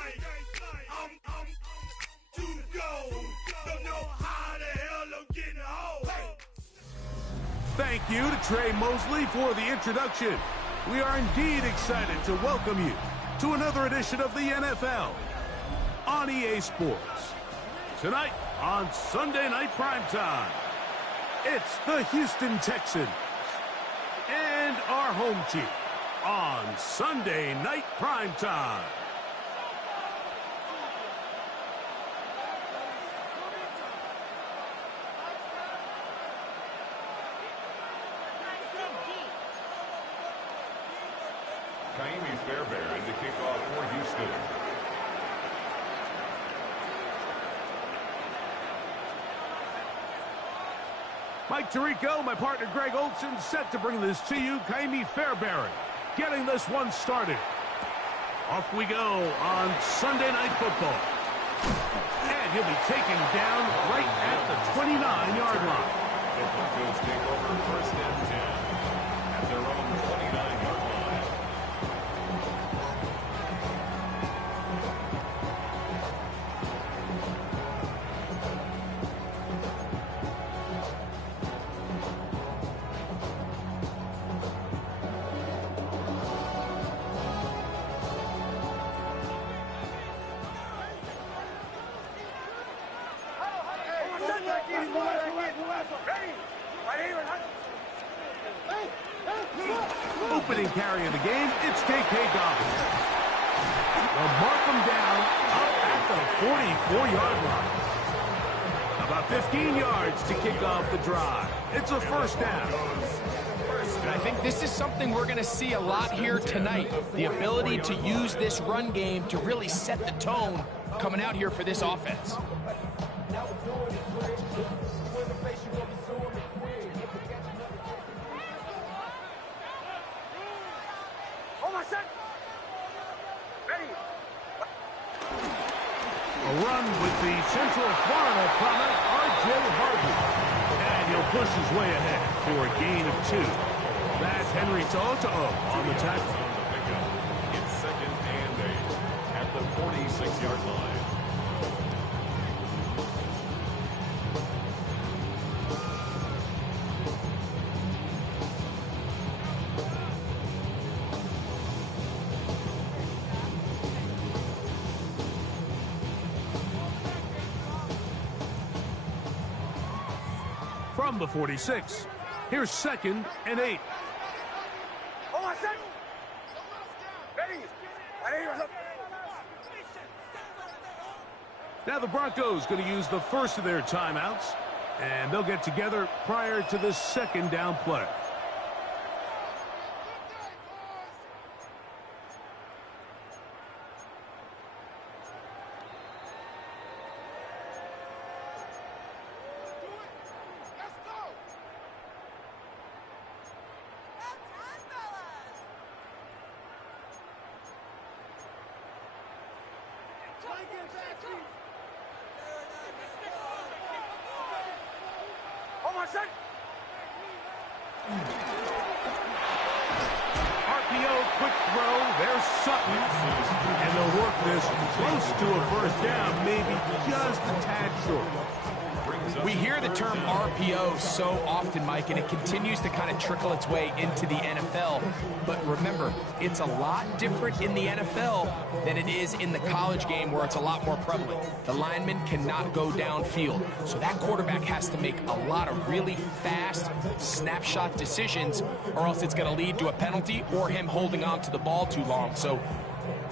I'm to go. Don't know how the hell I'm getting home. Thank you to Trey Mosley for the introduction. We are indeed excited to welcome you to another edition of the NFL on EA Sports. Tonight on Sunday Night Primetime, it's the Houston Texans and our home team on Sunday Night Primetime. Fairbairn to kick off for Houston. Mike Tirico, my partner Greg Olson, set to bring this to you. Kaimi Fairbairn getting this one started. Off we go on Sunday Night Football. And he'll be taken down right at the 29-yard line. The Broncos take over first and 10 at their own 29-yard line. Opening carry of the game, it's K.K. Dobbins. They'll mark him down up at the 44-yard line. About 15 yards to kick off the drive. It's a first down. And I think this is something we're going to see a lot here tonight. The ability to use this run game to really set the tone coming out here for this offense. A run with the Central Florida product, R.J. Harvey. And he'll push his way ahead for a gain of 2. That's Henry To'o on the tackle. It's second and 8 at the 46-yard line. From the 46, here's second and 8. Now the Broncos going to use the first of their timeouts, and they'll get together prior to the second down play. RPO, quick throw, there's Sutton, and they'll work this close to a first down, maybe just a tad short. We hear the term RPO so often, Mike, and it continues to kind of trickle its way into the NFL. But remember, it's a lot different in the NFL than it is in the college game where it's a lot more prevalent. The lineman cannot go downfield, so that quarterback has to make a lot of really fast snapshot decisions, or else it's going to lead to a penalty or him holding on to the ball too long. So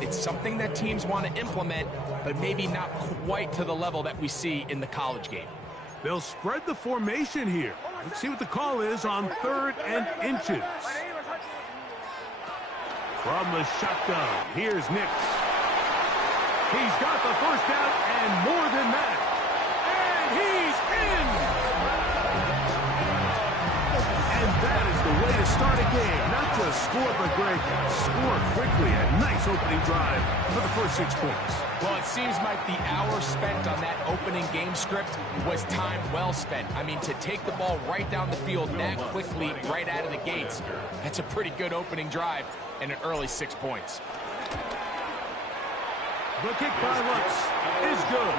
it's something that teams want to implement, but maybe not quite to the level that we see in the college game. They'll spread the formation here. Let's see what the call is on 3rd and inches. From the shotgun, here's Nix. He's got the first down and more than that. And he's in! And that is the way to start a game. Not just score, but Greg, score quickly. A nice opening drive for the first 6 points. Well, it seems like the hour spent on that opening game script was time well spent. I mean, to take the ball right down the field that quickly, right out of the gates, that's a pretty good opening drive and an early 6 points. The kick by Lutz is good.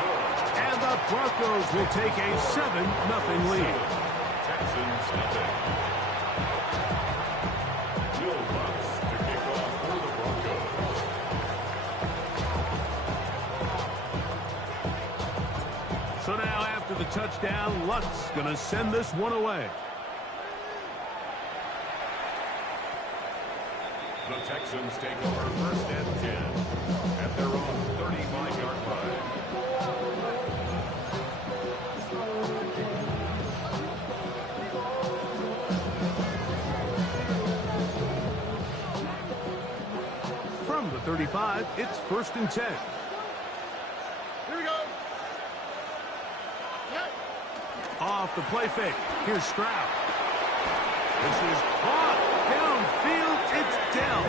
And the Broncos will take a 7-0 lead. Texans nothing. Will Lutz to kick off for the Broncos. So now after the touchdown, Lutz going to send this one away. The Texans take over first and 10 at their own 35-yard line. From the 35, it's first and 10. Here we go. Off the play fake. Here's Stroud. This is caught downfield. It's Dell.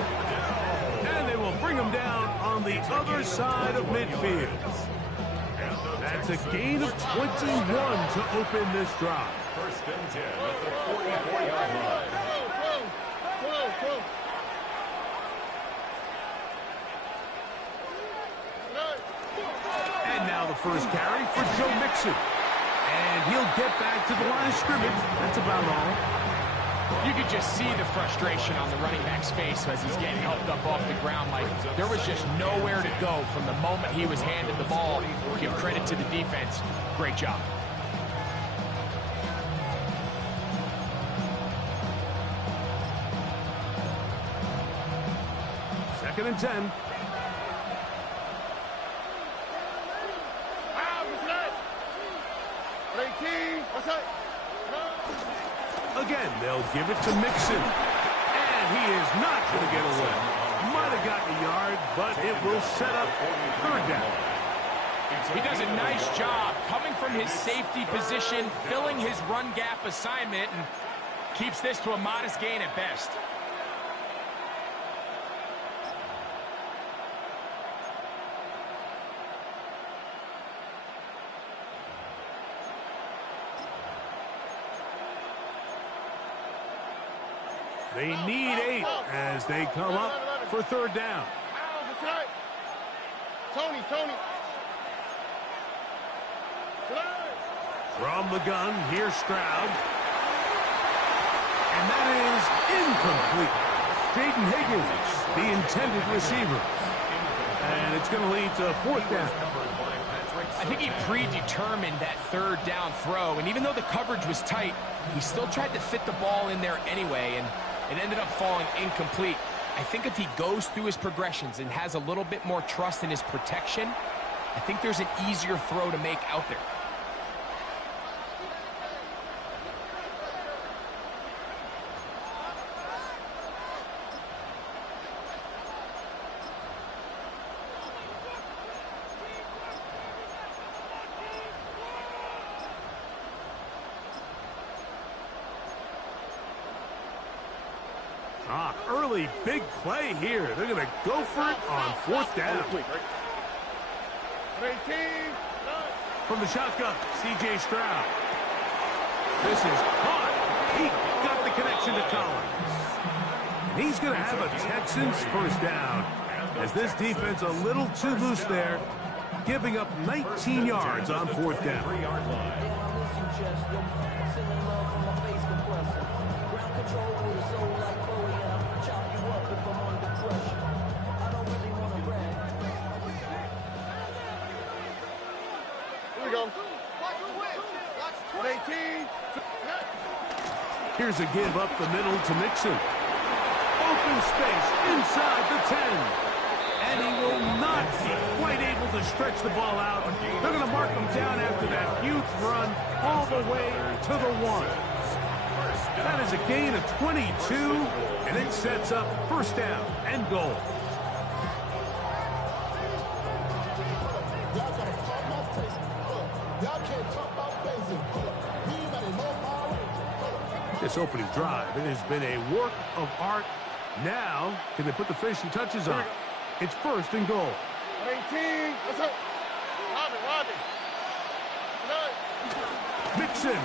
And they will bring him down on the other side of midfield. That's a gain of 21 to open this drive. First and 10 at the 44-yard line. And now the first carry for Joe Mixon. And he'll get back to the line of scrimmage. That's about all. You could just see the frustration on the running back's face as he's getting helped up off the ground. Like, there was just nowhere to go from the moment he was handed the ball. Give credit to the defense. Great job. Second and 10. Again, they'll give it to Mixon. And he is not going to get away. Might have gotten a yard, but it will set up third down. He does a nice job coming from his safety position, filling his run gap assignment, and keeps this to a modest gain at best. They need 8 as they come up for third down. Tony. From the gun, here's Stroud. And that is incomplete. Jaden Higgins, the intended receiver. And it's going to lead to fourth down. I think he predetermined that third down throw, and even though the coverage was tight, he still tried to fit the ball in there anyway, and it ended up falling incomplete. I think if he goes through his progressions and has a little bit more trust in his protection, I think there's an easier throw to make out there. Early big play here. They're going to go for it on fourth down. From the shotgun, C.J. Stroud. This is caught. He got the connection to Collins. And he's going to have a Texans first down, as this defense a little too loose there, giving up 19 yards on fourth down. Here's a give up the middle to Mixon. Open space inside the 10. And he will not be quite able to stretch the ball out. They're going to mark him down after that huge run all the way to the 1. That is a gain of 22, and it sets up first down and goal. This opening drive, it has been a work of art. Now, can they put the finishing touches on? It's first and goal. 18. What's up? Robbie. Mixon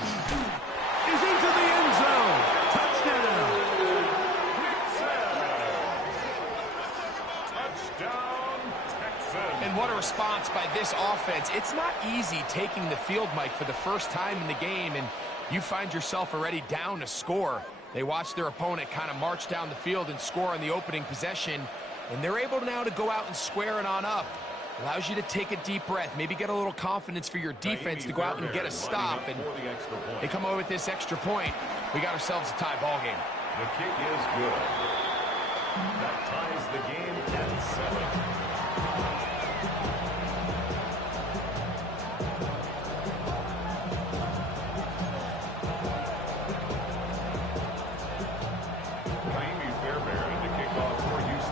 is into the end zone. Touchdown. Touchdown, Texans. And what a response by this offense. It's not easy taking the field, Mike, for the first time in the game, and you find yourself already down to score. They watch their opponent kind of march down the field and score on the opening possession, and they're able now to go out and square it on up. Allows you to take a deep breath, maybe get a little confidence for your defense to go out and get a stop, and they come away with this extra point. We got ourselves a tie ball game. The kick is good. That ties the game at 7.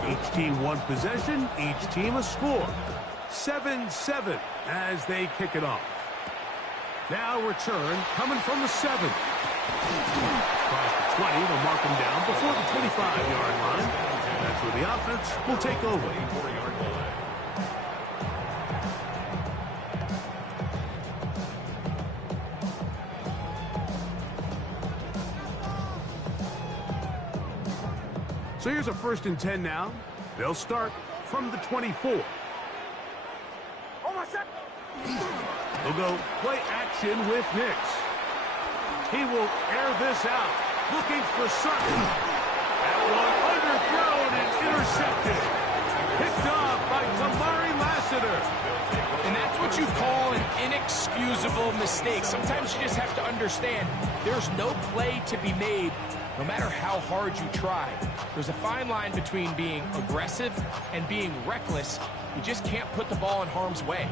Each team one possession, each team a score. 7-7 as they kick it off. Now return coming from the 7. Across the 20, they'll mark him down before the 25-yard line. That's where the offense will take over. So here's a 1st and 10 now. They'll start from the 24. They'll go play action with Nix. He will air this out, looking for Sutton. That one underthrown and intercepted. Picked off by Kamari Lassiter. And that's what you call an inexcusable mistake. Sometimes you just have to understand there's no play to be made, no matter how hard you try. There's a fine line between being aggressive and being reckless. You just can't put the ball in harm's way.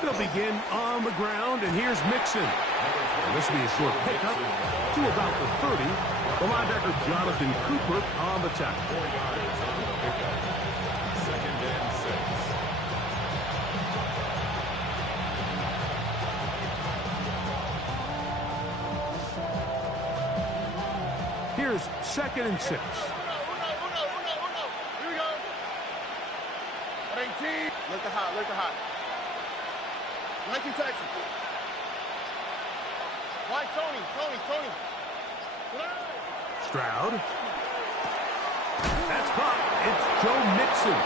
They'll begin on the ground, and here's Mixon. And this will be a short pickup to about the 30. The linebacker Jonathan Cooper on the tackle. 4 yards on the pickup. 2nd and 6. Here's 2nd and 6. Here we go. 18. Look the hot, look the hot. 19 Texas. White Tony. Stroud. That's caught. It's Joe Mixon.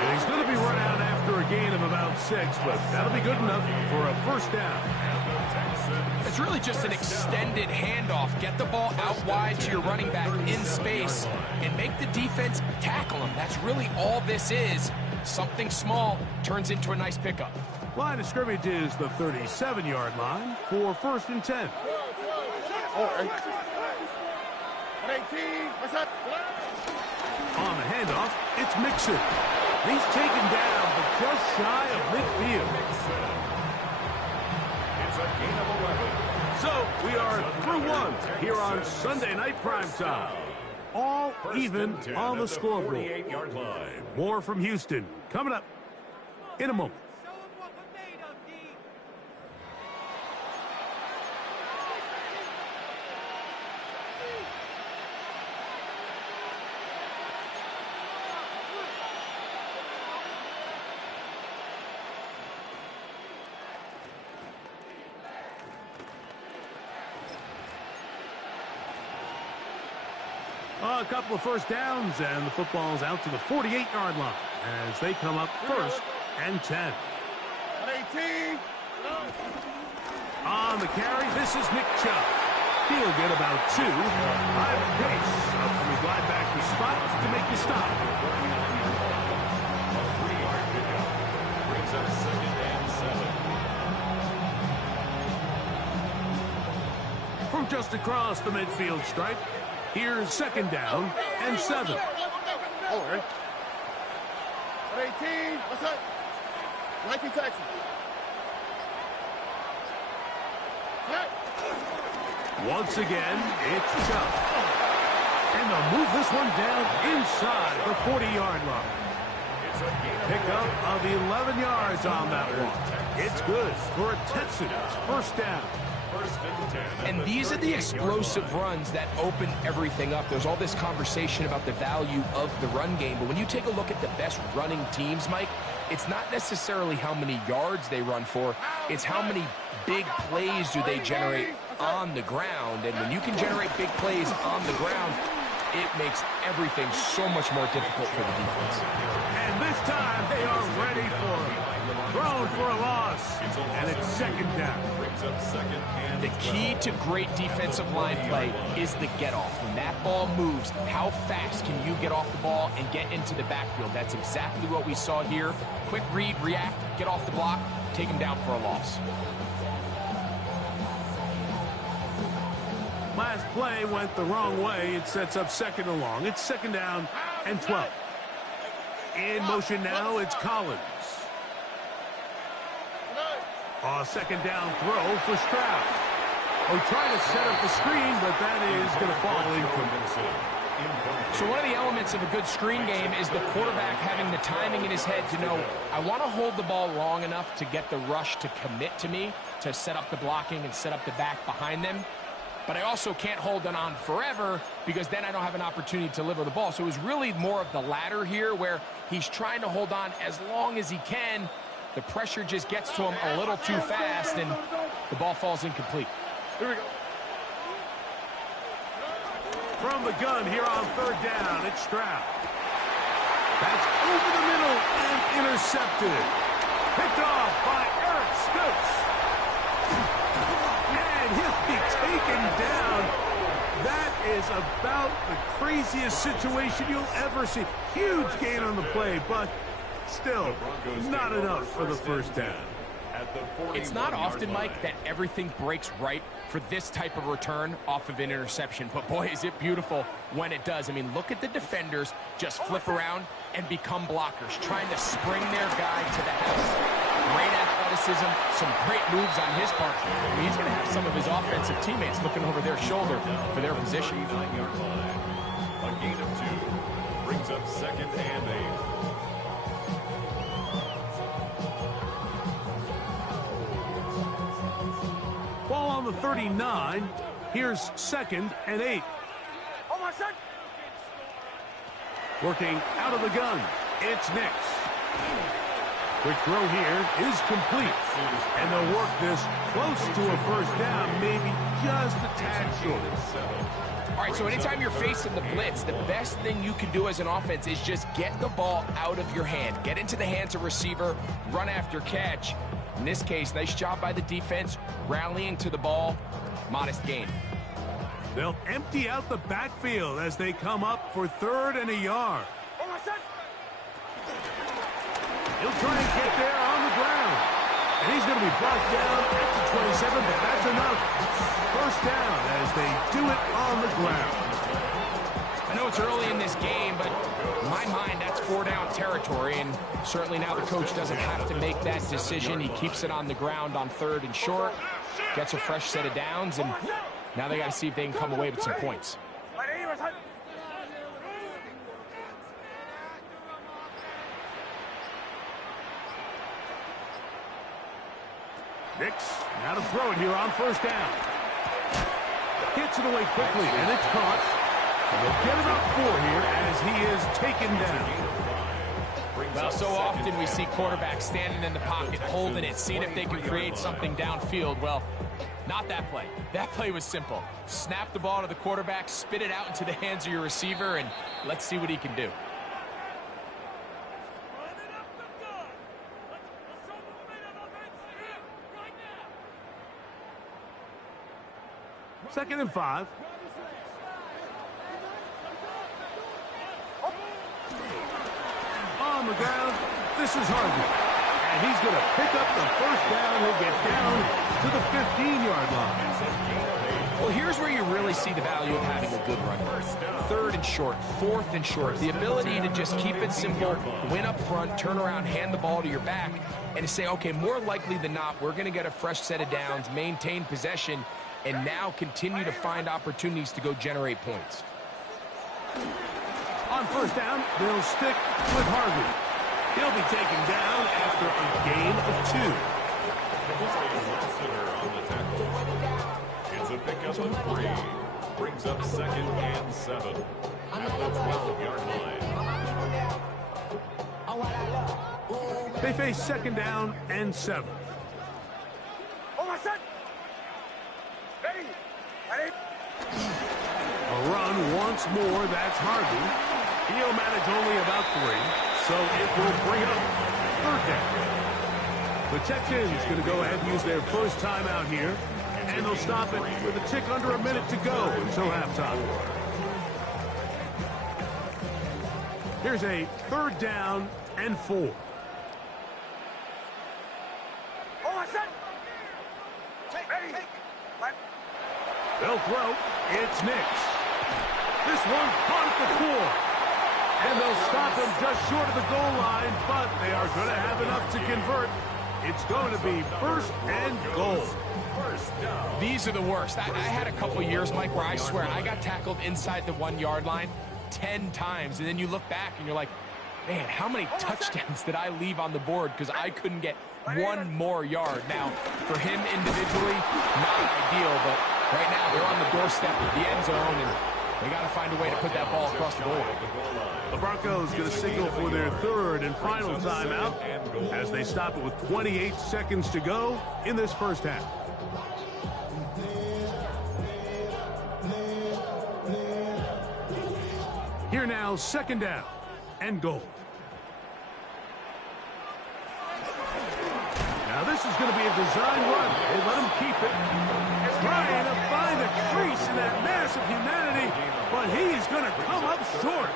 And he's going to be run out after a gain of about 6, but that'll be good enough for a 1st down. It's really just an extended handoff. Get the ball out wide to your running back in space and make the defense tackle him. That's really all this is. Something small turns into a nice pickup. Line of scrimmage is the 37-yard line for 1st and 10. On the handoff, it's Mixon. He's taken down, but just shy of midfield. It's a gain of 11. So we are through 1 here on Sunday Night Primetime. All even on the scoreboard. 48-yard line. More from Houston coming up in a moment. A couple of 1st downs, and the football's out to the 48-yard line as they come up 1st and 10. 18. On the carry, this is Nick Chubb. He'll get about 2. High pace up from his linebacker spot to make the stop. A 3-yard pickup brings up 2nd and 7. From just across the midfield stripe, here's 2nd down and 7. 18. What's up? 19 Texas. Once again, it's Chubb. And they'll move this one down inside the 40-yard line. Pickup of 11 yards on that one. It's good for a Texans 1st down. And these are the explosive runs that open everything up. There's all this conversation about the value of the run game, but when you take a look at the best running teams, Mike, it's not necessarily how many yards they run for, it's how many big plays do they generate on the ground. And when you can generate big plays on the ground, it makes everything so much more difficult for the defense. And this time they are ready for it. Thrown for a loss, and it's second down. The key to great defensive line play is the get-off. When that ball moves, how fast can you get off the ball and get into the backfield? That's exactly what we saw here. Quick read, react, get off the block, take him down for a loss. Last play went the wrong way. It sets up second and long. It's second down and 12. In motion now, it's Collins. A second down throw for Stroud. Oh, trying to set up the screen, but that is going to fall incomplete. So one of the elements of a good screen game is the quarterback having the timing in his head to know, I want to hold the ball long enough to get the rush to commit to me, to set up the blocking and set up the back behind them. But I also can't hold it on forever because then I don't have an opportunity to deliver the ball. So it was really more of the latter here where he's trying to hold on as long as he can. The pressure just gets to him a little too fast, and the ball falls incomplete. Here we go. From the gun here on third down, it's Stroud. That's over the middle and intercepted. Picked off by Eric Stokes. And he'll be taken down. That is about the craziest situation you'll ever see. Huge gain on the play, but still not enough for the first down. It's not often, Mike, that everything breaks right for this type of return off of an interception. But, boy, is it beautiful when it does. I mean, look at the defenders just flip around and become blockers, trying to spring their guy to the house. Great athleticism, some great moves on his part. He's going to have some of his offensive teammates looking over their shoulder for their position. A gain of 2 brings up second and 8. Ball on the 39. Here's second and 8. Working out of the gun. It's Nix. Quick throw here is complete. And they'll work this close to a first down, maybe just a tad short. All right, so anytime you're facing the blitz, the best thing you can do as an offense is just get the ball out of your hand. Get into the hands of receiver, run after catch. In this case, nice job by the defense, rallying to the ball, modest gain. They'll empty out the backfield as they come up for third and a yard. He'll try and get there on the ground. And he's going to be brought down at the 27, but that's enough. First down as they do it on the ground. I know it's early in this game, but in my mind, that's 4-down territory, and certainly now the coach doesn't have to make that decision. He keeps it on the ground on third and short, gets a fresh set of downs, and now they got to see if they can come away with some points. Nix, now to throw it here on first down. Gets it away quickly, and it's caught. And they'll get it up 4 here as he is taken down. Well, so often we see quarterbacks standing in the pocket, holding it, seeing if they can create something downfield. Well, not that play. That play was simple. Snap the ball to the quarterback, spit it out into the hands of your receiver, and let's see what he can do. Second and 5. On the ground, this is Harvey. And he's going to pick up the first down. He'll get down to the 15-yard line. Well, here's where you really see the value of having a good run. Third and short, fourth and short. The ability to just keep it simple, win up front, turn around, hand the ball to your back, and to say, okay, more likely than not, we're going to get a fresh set of downs, maintain possession, and now continue to find opportunities to go generate points. On first down, they'll stick with Harvey. He'll be taken down after a gain of 2. It's a pickup of 3. Brings up second and 7 at the 12-yard line. They face second down and 7. A run once more, that's Harvey. He'll manage only about 3, so it will bring up third down. The Texans going to go ahead and use their first timeout here, and they'll stop it with a tick under a minute to go until halftime. Here's a third down and 4. They'll throw. It's Nix. This one caught at the 4. And they'll stop him just short of the goal line, but they are going to have enough to convert. It's going to be first and goal. These are the worst. I had a couple years, Mike, where I swear I got tackled inside the 1-yard line 10 times. And then you look back and you're like, man, how many touchdowns did I leave on the board because I couldn't get one more yard? Now, for him individually, not ideal, but right now they're on the doorstep of the end zone, and they got to find a way to put that ball across the goal line. The Broncos going to signal for their third and final timeout as they stop it with 28 seconds to go in this first half. Here now, second down and goal. Now this is going to be a design run. They let him keep it. Trying to find a crease in that mass of humanity, but he's going to come up short.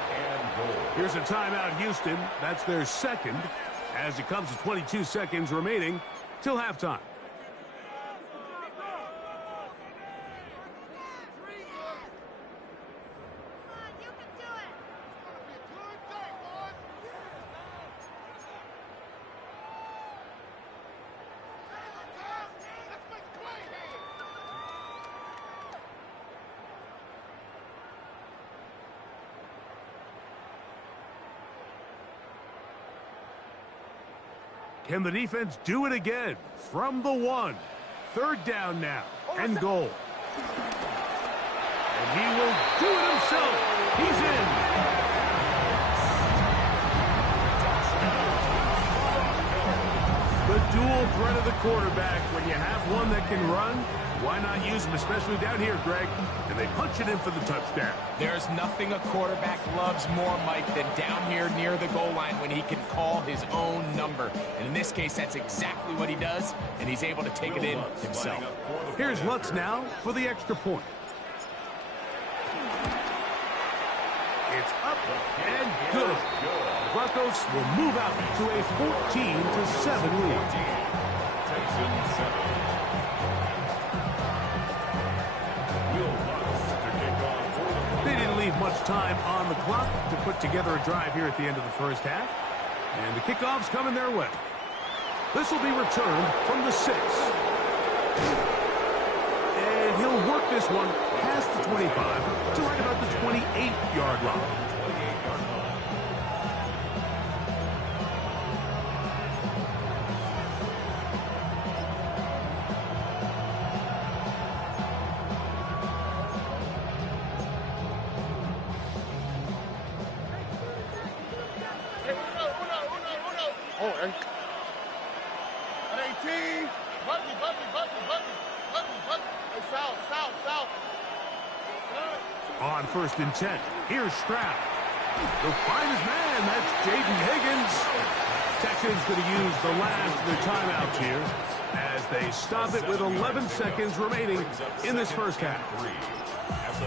Here's a timeout, Houston. That's their second, as it comes to 22 seconds remaining till halftime. Can the defense do it again from the 1? Third down now and goal. And he will do it himself. He's in. The dual threat of the quarterback. When you have one that can run, why not use him, especially down here, Greg? And they punch it in for the touchdown. There's nothing a quarterback loves more, Mike, than down here near the goal line when he can call his own number. And in this case, that's exactly what he does, and he's able to take it in himself. Here's Lutz now for the extra point. It's up and good. The Broncos will move out to a 14-7 lead. They didn't leave much time on the clock to put together a drive here at the end of the first half. And the kickoff's coming their way. This will be returned from the 6. And he'll work this one past the 25 to right about the 28-yard line. On first and 10, here's Stroud. He'll find his man. That's JBIG. Texans going to use the last of their timeouts here as they stop it with 11 seconds remaining in this first half.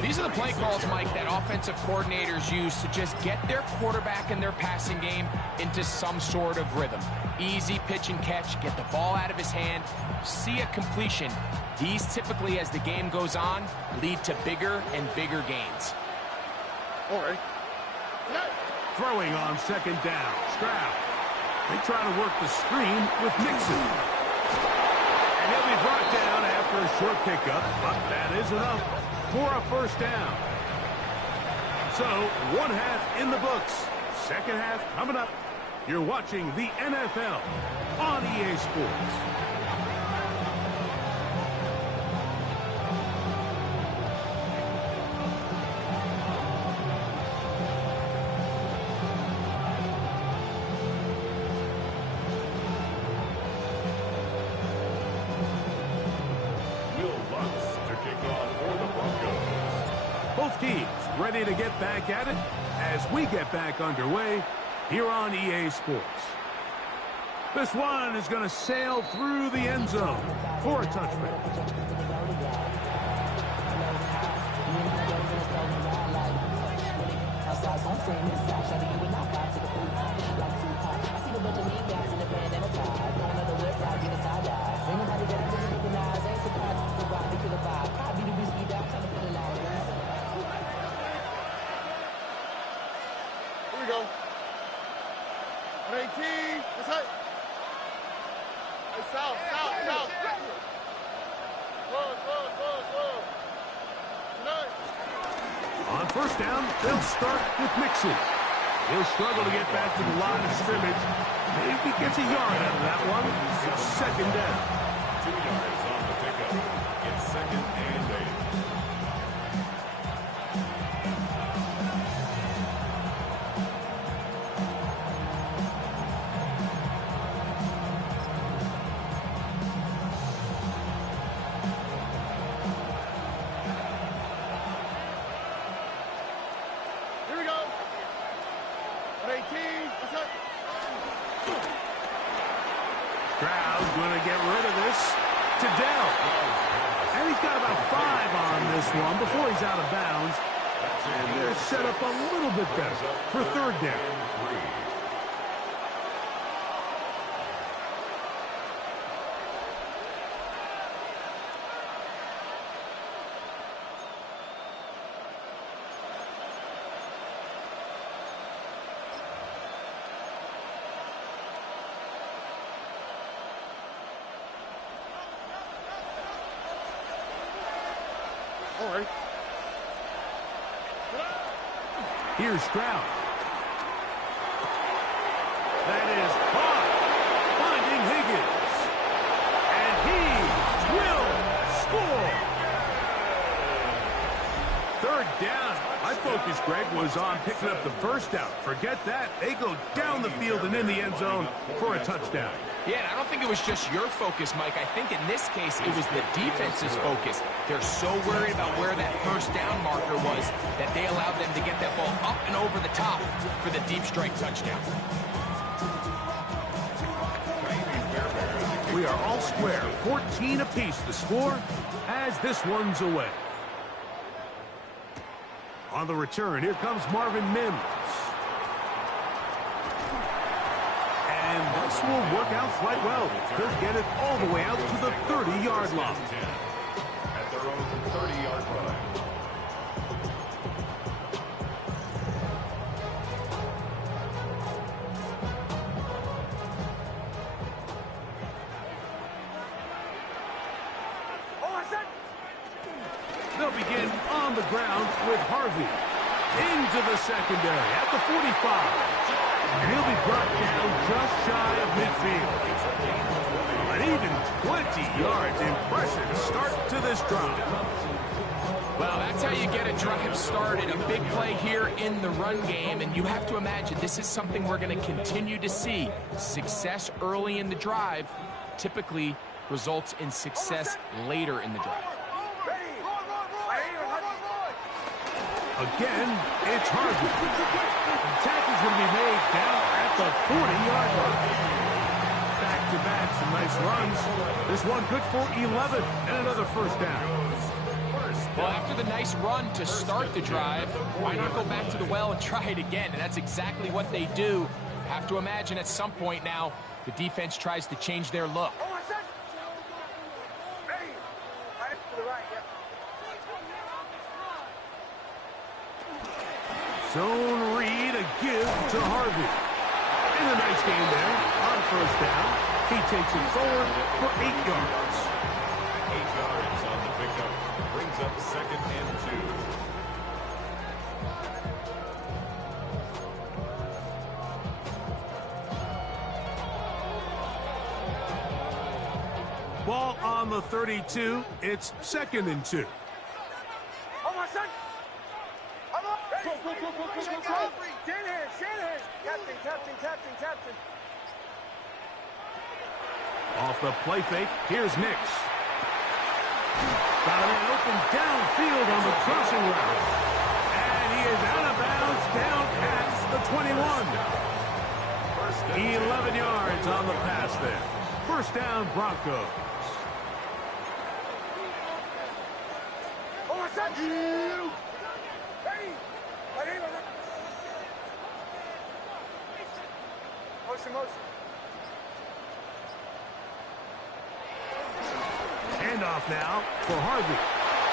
These are the play calls, Mike, that offensive coordinators use to just get their quarterback and their passing game into some sort of rhythm. Easy pitch and catch, get the ball out of his hand, see a completion. These typically, as the game goes on, lead to bigger and bigger gains. All right. Throwing on second down, Stroud. They try to work the screen with Mixon. And he'll be brought down after a short pickup, but that is enough for a first down. So, one half in the books. Second half coming up. You're watching the NFL on EA Sports. Both teams ready to get back at it as we get back underway here on EA Sports. This one is going to sail through the end zone for a touchback. Here we go. 118. Let's hit. Hey, south. Close. Tonight. On first down, they'll start with Mixon. He'll struggle to get back to the line of scrimmage. Maybe gets a yard out of that one. It's second down. 2 yards on the pickup. It's second and 8. Here we go. 118. Let's hit. Stroud's going to get rid of this to Dell. And he's got about 5 on this one before he's out of bounds. And they're set up a little bit better for third down. All right. Here's Stroud. That is caught. Finding Higgins. And he will score. Third down. My focus, Greg, was on picking up the first down. Forget that. They go down the field and in the end zone for a touchdown. Yeah, and I don't think it was just your focus, Mike. I think in this case, it was the defense's focus. They're so worried about where that first down marker was that they allowed them to get that ball up and over the top for the deep strike touchdown. We are all square. 14 apiece the score as this one's away. On the return, here comes Marvin Mims. And this will work out quite well. He'll get it all the way out to the 30-yard line. At their own 30-yard line. They'll begin on the ground with Harvey. Into the secondary at the 45. And he'll be brought down just shy of midfield. An even 20 yards. Impressive start to this drive. Well, that's how you get a drive started. A big play here in the run game, and you have to imagine this is something we're going to continue to see. Success early in the drive typically results in success later in the drive. Again, it's Harvey. The tackle's going to be made down at the 40-yard line. Back-to-back, some nice runs. This one good for 11 and another first down. Well, after the nice run to start the drive, why not go back to the well and try it again? And that's exactly what they do. Have to imagine at some point now, the defense tries to change their look. Zone read, a give to Harvey. And a nice game there on first down. He takes it forward for 8 yards. 8 yards on the pickup. Brings up second and 2. Ball on the 32. It's second and 2. Captain. Off the play fake, here's Nix. Got a man open downfield on the crossing route. And he is out of bounds down at the 21. 11 yards on the pass there. First down, Broncos. Oh, what's that? Hey! Motion, motion. Handoff now for Harvey.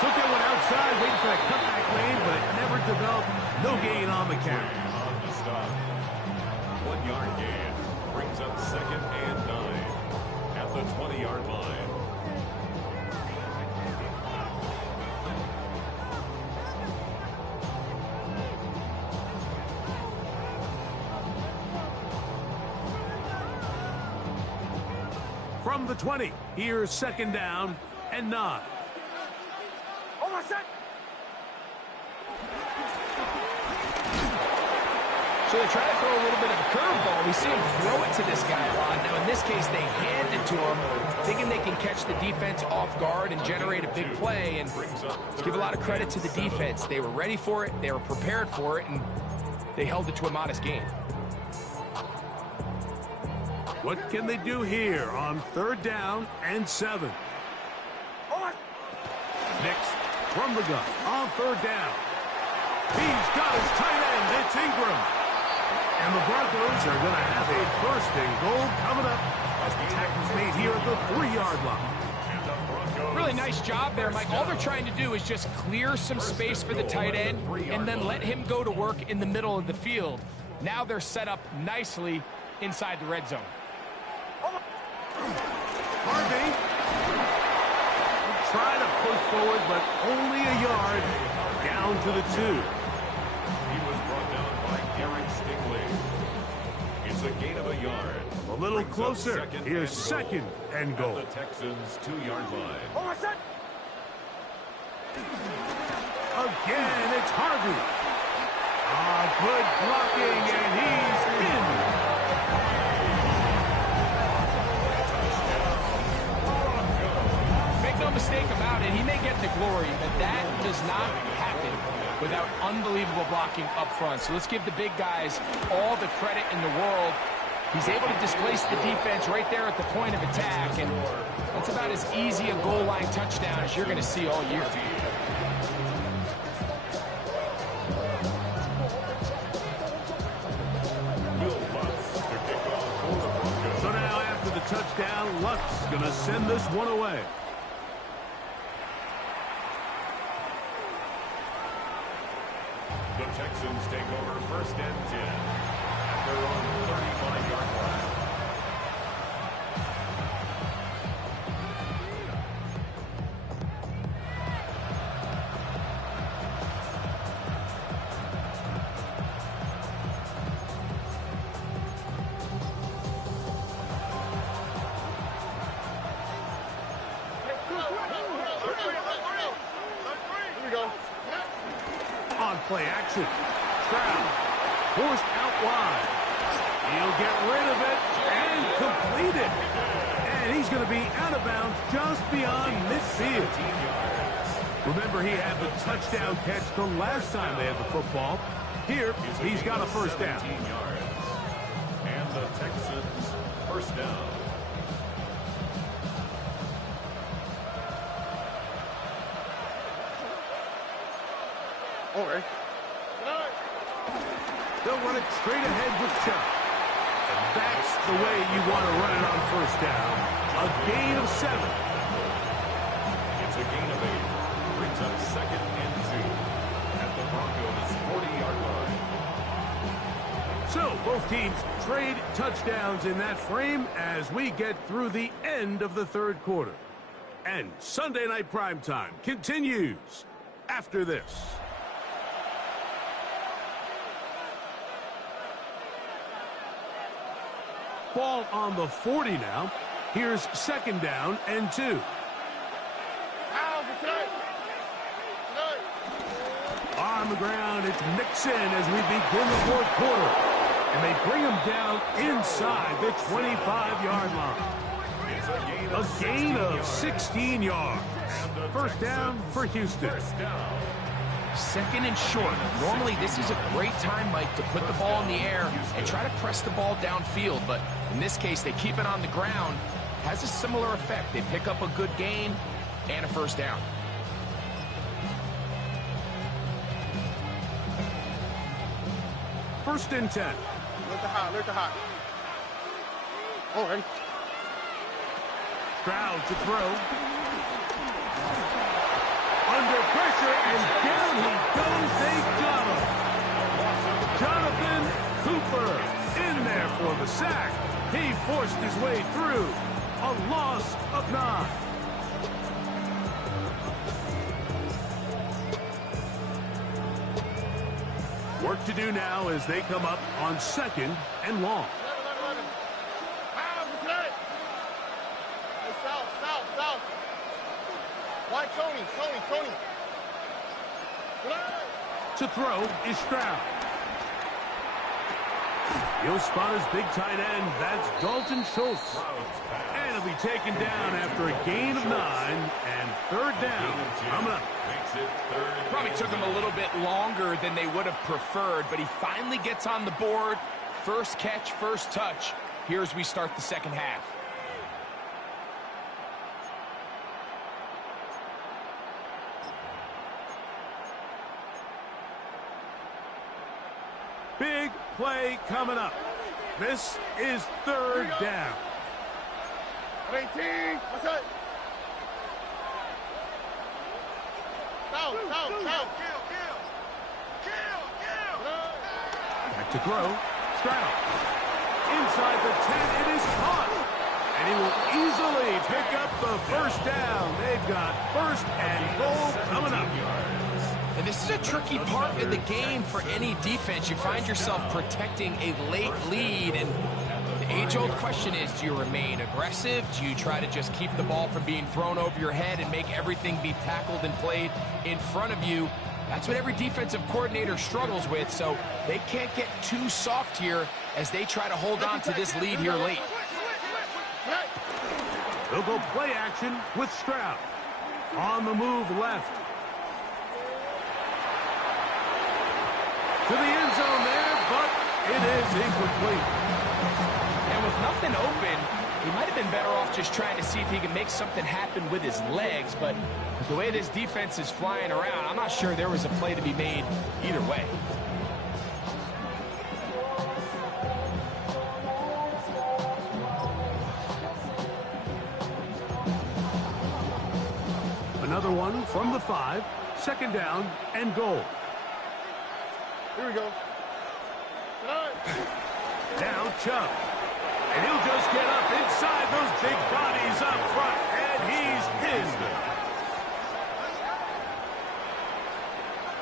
Took that one outside, waiting for that cutback lane, but it never developed. No gain on the carry. On the stop. 1 yard gain. Brings up 2nd and 9 at the 20-yard line. From the 20, here's 2nd down and 9. Oh, what's that? So they're trying to throw a little bit of a curveball. We see him throw it to this guy a lot. Now, in this case, they hand it to him, thinking they can catch the defense off guard and generate a big play. And let's give a lot of credit to the defense. They were ready for it, they were prepared for it, and they held it to a modest gain. What can they do here on 3rd down and 7? Next, from the gun on 3rd down. He's got his tight end. It's Ingram. And the Broncos are going to have a 1st and goal coming up as the tackle's made here at the 3-yard line. Really nice job there, Mike. All they're trying to do is just clear some space for the tight end and then let him go to work in the middle of the field. Now they're set up nicely inside the red zone. Harvey try to push forward, but only a yard down to the 2. He was brought down by Eric Stingley. It's a gain of a yard. A little closer. Here's 2nd and goal. At the Texans' 2-yard line. Oh, what's that? Again, it's Harvey. Good blocking, and he's in. Make no mistake about it, he may get the glory, but that does not happen without unbelievable blocking up front. So let's give the big guys all the credit in the world. He's able to displace the defense right there at the point of attack, and that's about as easy a goal line touchdown as you're going to see all year. So now after the touchdown, Luck's going to send this one away. The Texans take over 1st and 10 at their own 35-yard line. Here we go. On play action. Stroud forced out wide. He'll get rid of it and complete it. And he's going to be out of bounds just beyond midfield. Remember, he had the touchdown catch the last time they had the football. Here, he's got a 1st down. 17 yards. And the Texans' 1st down. All right. They'll run it straight ahead with Chubb. And that's the way you want to run it on 1st down. A gain of 7. It's a gain of 8. Brings up 2nd and 2 at the Broncos' 40-yard line. So both teams trade touchdowns in that frame as we get through the end of the 3rd quarter. And Sunday Night Primetime continues after this. Ball on the 40 now. Here's 2nd down and 2. On the ground, it's Mixon as we begin the 4th quarter. And they bring him down inside the 25-yard line. It's a gain A gain of 16 yards. First down for Houston. Second and short. Normally, this is a great time, Mike, to put the ball in the air and try to press the ball downfield. But in this case, they keep it on the ground. Has a similar effect. They pick up a good gain and a first down. First and 10. Look the hot, look the hot. Oh, ready. Stroud to throw. Under pressure, and down he goes. They got him. Jonathan Cooper in there for the sack. He forced his way through. A loss of 9. Work to do now as they come up on 2nd and long. South. Why Tony? To throw is Stroud. He'll spot his big tight end. That's Dalton Schultz. And he'll be taken down after a gain of 9 and 3rd down. Coming up. Probably took him a little bit longer than they would have preferred, but he finally gets on the board. First catch, first touch. Here as we start the second half. Big play coming up. This is 3rd down. 18. What's up? South. Back to throw. Stroud. Inside the 10. It is caught. And he will easily pick up the first down. They've got 1st and goal coming up. And this is a tricky part of the game for any defense. You find yourself protecting a late lead, and the age-old question is, do you remain aggressive? Do you try to just keep the ball from being thrown over your head and make everything be tackled and played in front of you? That's what every defensive coordinator struggles with, so they can't get too soft here as they try to hold on to this lead here late. They'll go play action with Stroud. On the move left. To the end zone there, but it is incomplete. And with nothing open, he might have been better off just trying to see if he can make something happen with his legs, but with the way this defense is flying around, I'm not sure there was a play to be made either way. Another one from the 5, 2nd down and goal. Here we go. Now Chubb. And he'll just get up inside those big bodies up front. And he's in.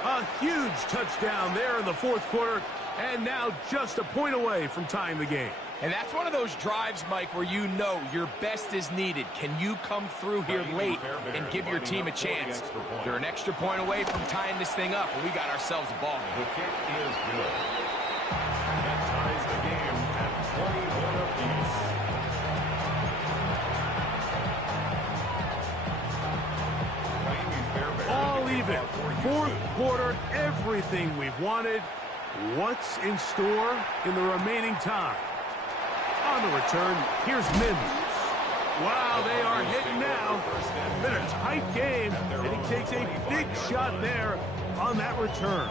A huge touchdown there in the 4th quarter. And now just a point away from tying the game. And that's one of those drives, Mike, where you know your best is needed. Can you come through here late and give your team a chance? They're an extra point away from tying this thing up, and we got ourselves a ball. The kick is good. That ties the game at 21 apiece. All even. 4th quarter, everything we've wanted. What's in store in the remaining time? On the return, here's Mims. Wow, they are hitting now. Been a tight game, and he takes a big shot there on that return.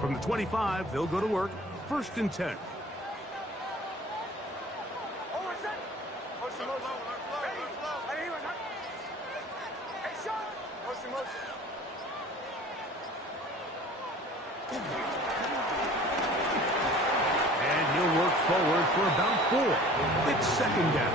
From the 25, they'll go to work. 1st and 10. And he'll work forward for about 4. It's 2nd down.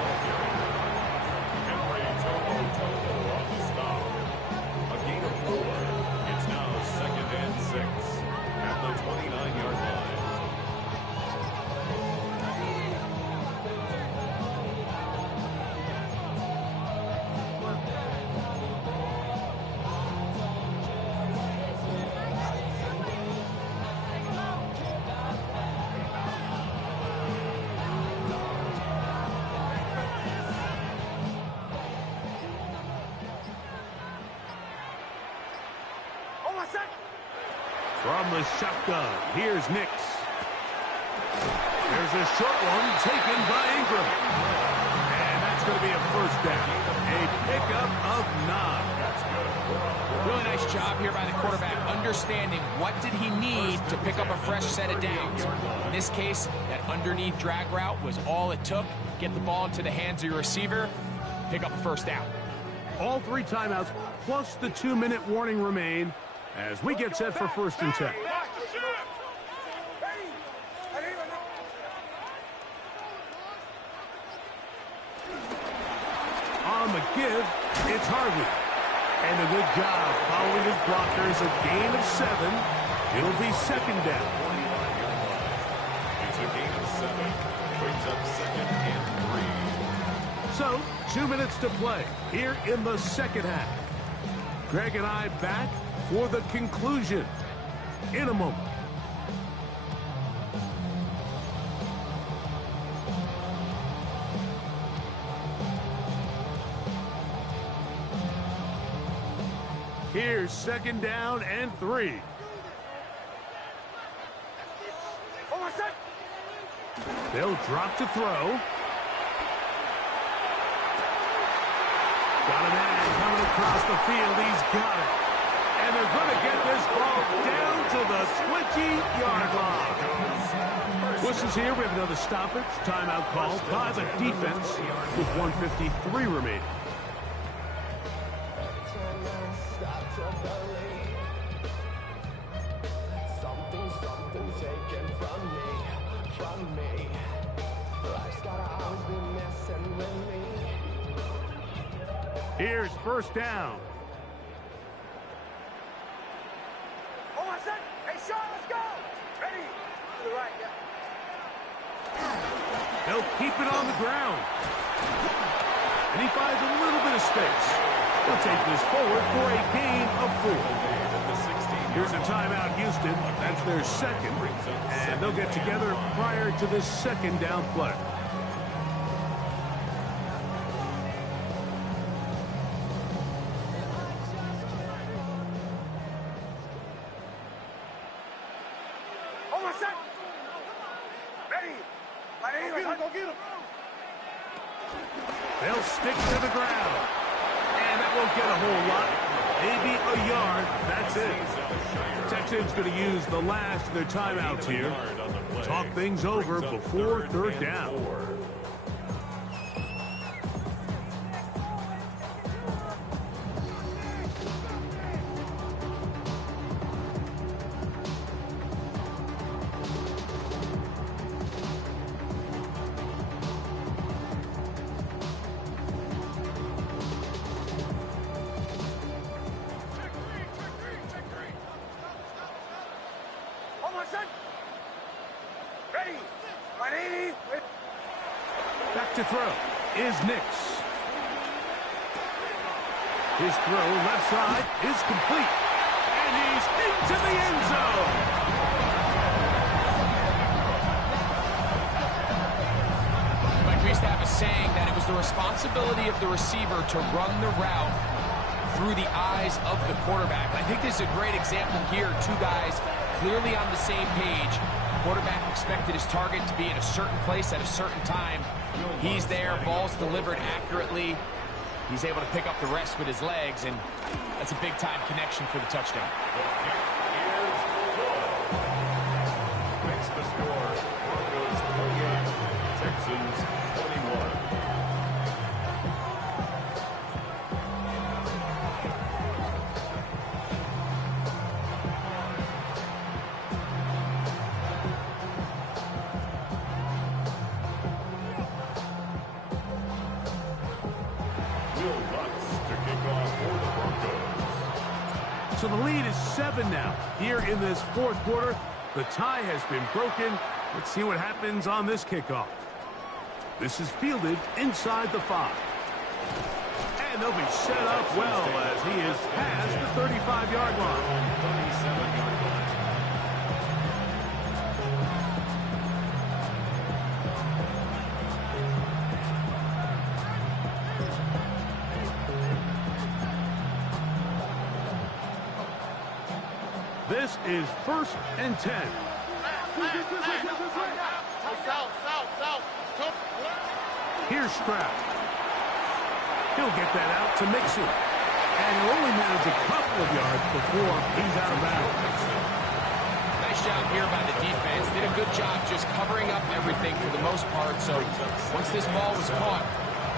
From the shotgun, here's Nix. There's a short one taken by Ingram. And that's going to be a first down. A pickup of 9. Really nice job here by the quarterback, understanding what did he need to pick up a fresh set of downs. In this case, that underneath drag route was all it took. Get the ball into the hands of your receiver, pick up a first down. All 3 timeouts plus the 2-minute warning remain as we get set for 1st and 10. On the give, it's Harvey. And a good job following his blockers, a gain of 7. It'll be 2nd down. It's a gain of 7. Brings up 2nd and 3. So, 2 minutes to play here in the 2nd half. Greg and I back for the conclusion in a moment. Here's 2nd down and 3. They'll drop to throw. Got a man coming across the field. He's got it. And they're going to get this ball down to the 20-yard line. Whistles here. We have another stoppage. Timeout called by the defense with 1:53 remaining. Something taken from me. Life's gotta always be messing with me. Here's 1st down. Hold on a sec. Hey, Sean, let's go. Ready? To the right, yeah. They'll keep it on the ground. And he finds a little bit of space. They'll take this forward for a gain of 4. Here's a timeout, Houston. That's their 2nd. And they'll get together prior to this 2nd down play. Hold on a sec. Ready? Go get him. They'll stick to the ground. And that won't get a whole lot. Maybe a yard. That's it. Texans going to use the last of their timeouts here. Talk things over before 3rd down. Ready? 180. Back to throw is Nix. His throw left side is complete. And he's into the end zone. Mike, we used to have a saying that it was the responsibility of the receiver to run the route through the eyes of the quarterback. And I think this is a great example here. 2 guys clearly on the same page. Quarterback expected his target to be in a certain place at a certain time. He's there, ball's delivered accurately. He's able to pick up the rest with his legs, and that's a big-time connection for the touchdown. Makes the score. Broncos 28, Texans 21. So the lead is 7 now. Here in this 4th quarter, the tie has been broken. Let's see what happens on this kickoff. This is fielded inside the 5. And they'll be set up well as he is past the 35-yard line. 37-yard line. This is 1st and 10. Here's Stroud. He'll get that out to Mixon. And he'll only manage a couple of yards before he's out of bounds. Nice job here by the defense. Did a good job just covering up everything for the most part. So once this ball was caught,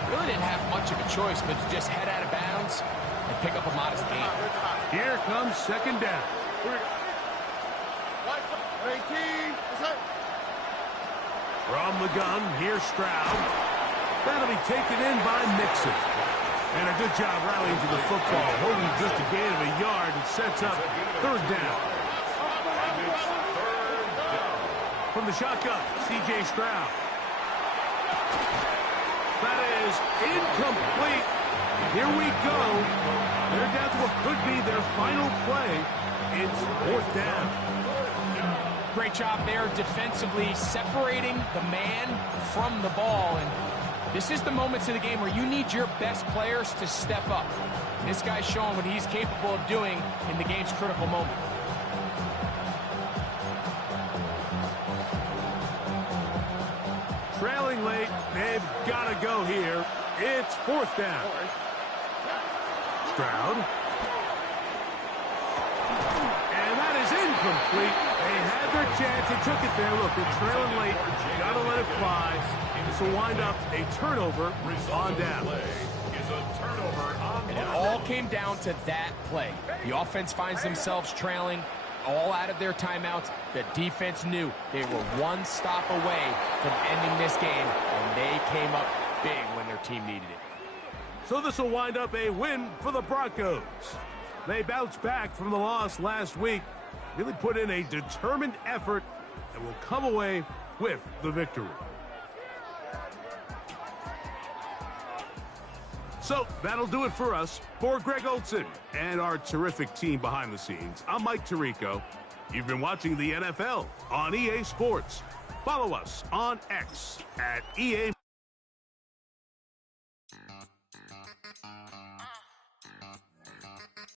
really didn't have much of a choice but to just head out of bounds and pick up a modest gain. Here comes 2nd down. From the gun, here's Stroud. That'll be taken in by Mixon. And a good job rallying to the football, holding just a gain of a yard and sets up 3rd down. From the shotgun, C.J. Stroud. That is incomplete. Here we go. They're down to what could be their final play. It's 4th down. Great job there defensively, separating the man from the ball. And this is the moments of the game where you need your best players to step up. This guy's showing what he's capable of doing in the game's critical moment. Trailing late, they've got to go here. It's 4th down. Stroud. And that is incomplete. They had their chance. They took it there. Look, they're trailing late. Got to let it fly. This will wind up a turnover on down. And it all came down to that play. The offense finds themselves trailing, all out of their timeouts. The defense knew they were one stop away from ending this game, and they came up big when their team needed it. So this will wind up a win for the Broncos. They bounced back from the loss last week, really put in a determined effort, and will come away with the victory. So that'll do it for us. For Greg Olson and our terrific team behind the scenes, I'm Mike Tirico. You've been watching the NFL on EA Sports. Follow us on X at EA